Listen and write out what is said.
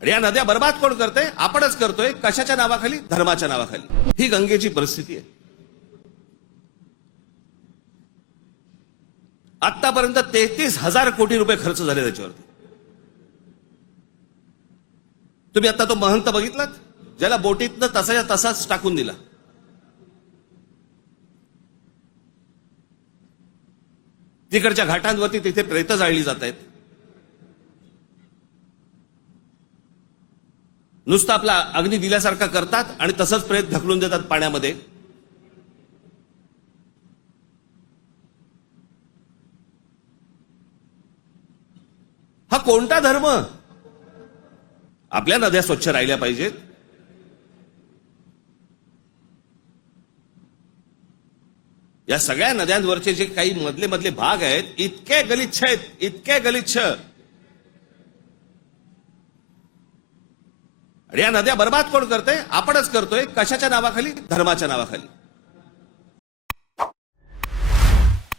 आणि या नद्या बर्बाद कोण करतंय? आपणच करतोय. कशाच्या नावाखाली? धर्माच्या नावाखाली. ही गंगेची परिस्थिती आहे. आतापर्यंत 33,000 कोटी रुपये खर्च झाले त्याच्यावरती. तुम्ही आता तो महंत बघितलात, ज्याला बोटीतनं तसाच्या तसाच टाकून दिला. तिकडच्या घाटांवरती तिथे प्रेतं जाळली जात आहेत. नुसतं आपला अग्नी दिल्यासारखा करतात आणि तसंच प्रेत ढकलून देतात पाण्यामध्ये. हा कोणता धर्म? आपल्या नद्या स्वच्छ राहिल्या पाहिजेत. या सगळ्या नद्यांवरचे जे काही मधले मधले भाग आहेत, इतके गलिच्छ आहेत, इतके गलिच्छ. आणि या नद्या बर्बाद कोण करतंय? आपणच करतोय. कशाच्या नावाखाली? धर्माच्या नावाखाली.